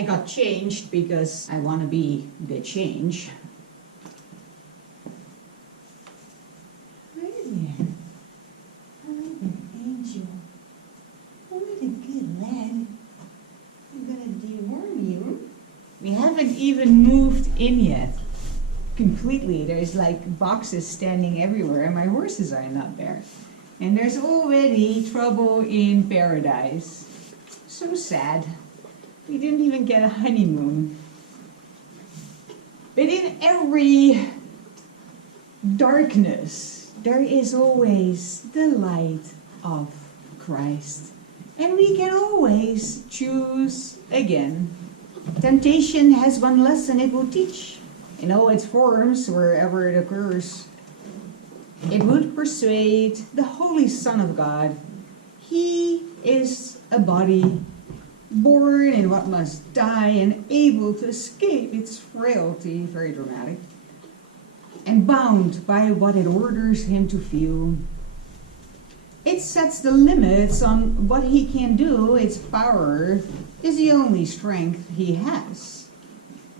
I got changed because I want to be the change. Brilliant. I like an angel. What a good lad. I'm gonna deworm you. We haven't even moved in yet. Completely. There's like boxes standing everywhere and my horses are not there. And there's already trouble in paradise. So sad. We didn't even get a honeymoon. But in every darkness, there is always the light of Christ. And we can always choose again. Temptation has one lesson it will teach. In all its forms, wherever it occurs. It would persuade the Holy Son of God. He is a body, born in what must die and able to escape its frailty, very dramatic, and bound by what it orders him to feel. It sets the limits on what he can do. Its power is the only strength he has.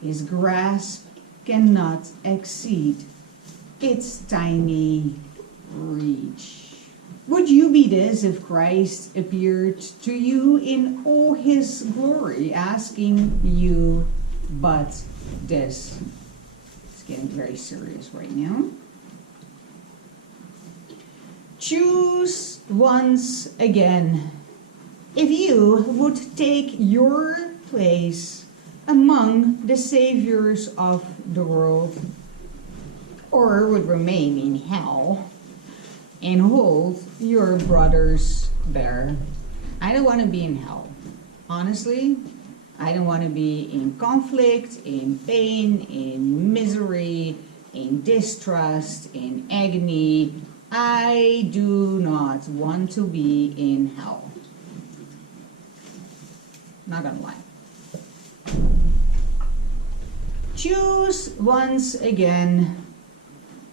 His grasp cannot exceed its tiny reach. Would you be this if Christ appeared to you in all his glory, asking you but this? It's getting very serious right now. Choose once again. If you would take your place among the saviors of the world, or would remain in hell and hold your brothers there. I don't want to be in hell. Honestly, I don't want to be in conflict, in pain, in misery, in distrust, in agony. I do not want to be in hell. Not gonna lie. Choose once again.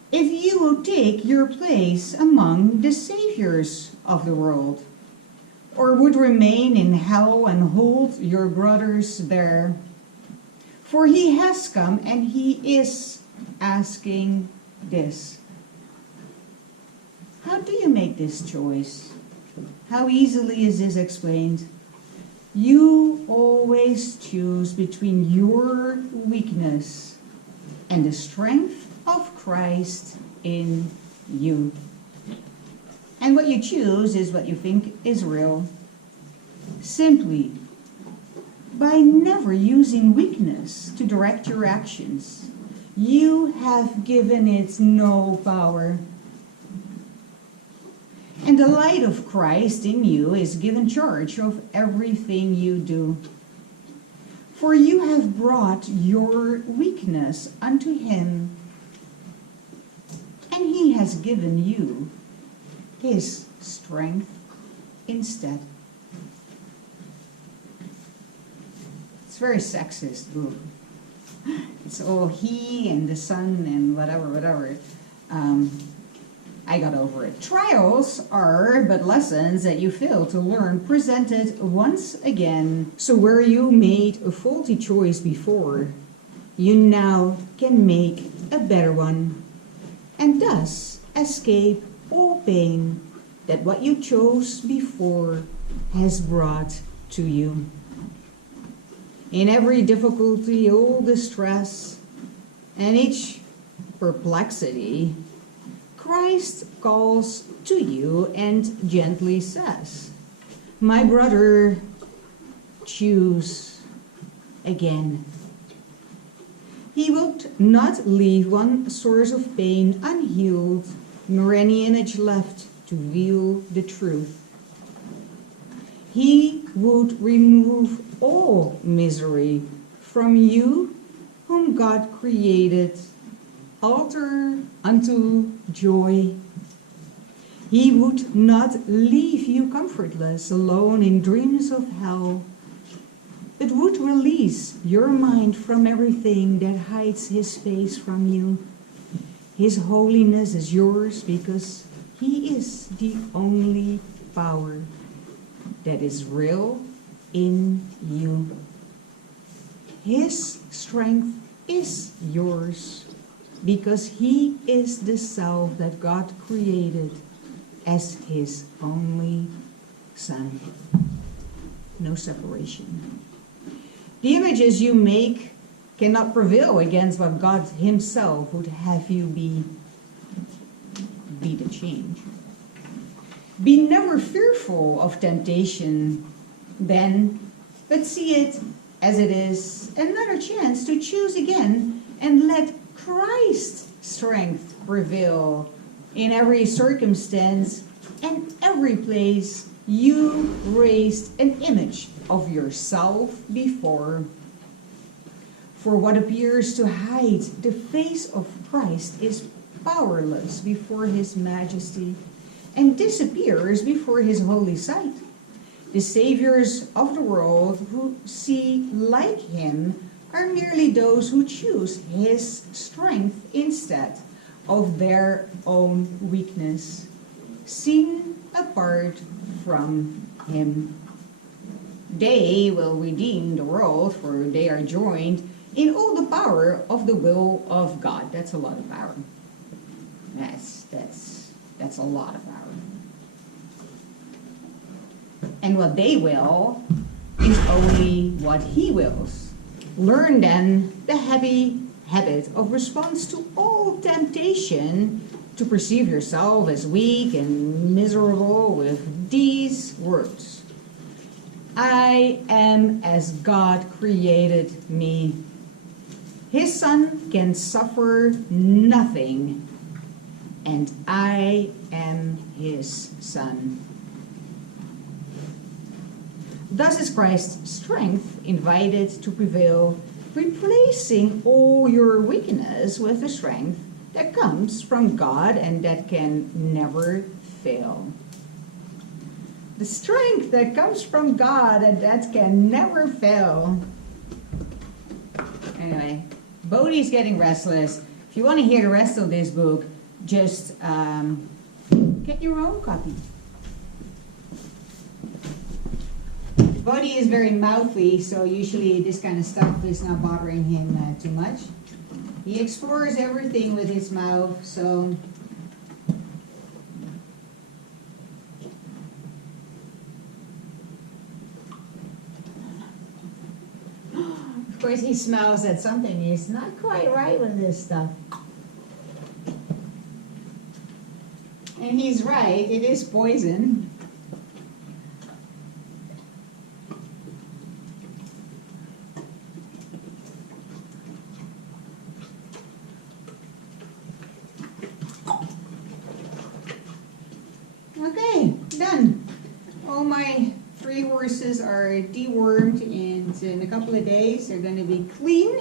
If you will take your place among the saviors of the world, or would remain in hell and hold your brothers there, for he has come and he is asking this. How do you make this choice? How easily is this explained? You always choose between your weakness and the strength of Christ in you. And what you choose is what you think is real. Simply by never using weakness to direct your actions, you have given it no power. And the light of Christ in you is given charge of everything you do. For you have brought your weakness unto him, and he has given you his strength instead. It's very sexist book. It's all he and the son and whatever. I got over it. Trials are but lessons that you fail to learn, presented once again. So where you made a faulty choice before, you now can make a better one, and thus escape all pain that what you chose before has brought to you. In every difficulty, all distress, and each perplexity, Christ calls to you and gently says, my brother, choose again. He will not leave one source of pain unhealed, nor any image left to veil the truth. He would remove all misery from you, whom God created, alter unto joy. He would not leave you comfortless, alone in dreams of hell, but would release your mind from everything that hides his face from you. His holiness is yours because he is the only power that is real in you. His strength is yours because He is the self that God created as His only Son. No separation. The images you make cannot prevail against what God Himself would have you be the change. Be never fearful of temptation then, but see it as it is another chance to choose again and let Christ's strength prevail in every circumstance and every place you raised an image of yourself before. For what appears to hide the face of Christ is powerless before His majesty and disappears before His holy sight. The saviors of the world who see like Him are merely those who choose His strength instead of their own weakness, seen apart from Him. They will redeem the world, for they are joined in all the power of the will of God. That's a lot of power. That's a lot of power. And what they will is only what He wills. Learn then the happy habit of response to all temptation, to perceive yourself as weak and miserable with these words: I am as God created me. His Son can suffer nothing, and I am His Son. Thus is Christ's strength invited to prevail, replacing all your weakness with the strength that comes from God and that can never fail. The strength that comes from God and that can never fail. Anyway, Bodhi's getting restless. If you want to hear the rest of this book, just get your own copy. Bodhi is very mouthy, so usually this kind of stuff is not bothering him too much. He explores everything with his mouth, so of course he smells that something is not quite right with this stuff. And he's right, it is poison. Okay, done. All my 3 horses are dewormed, and in a couple of days they're going to be clean.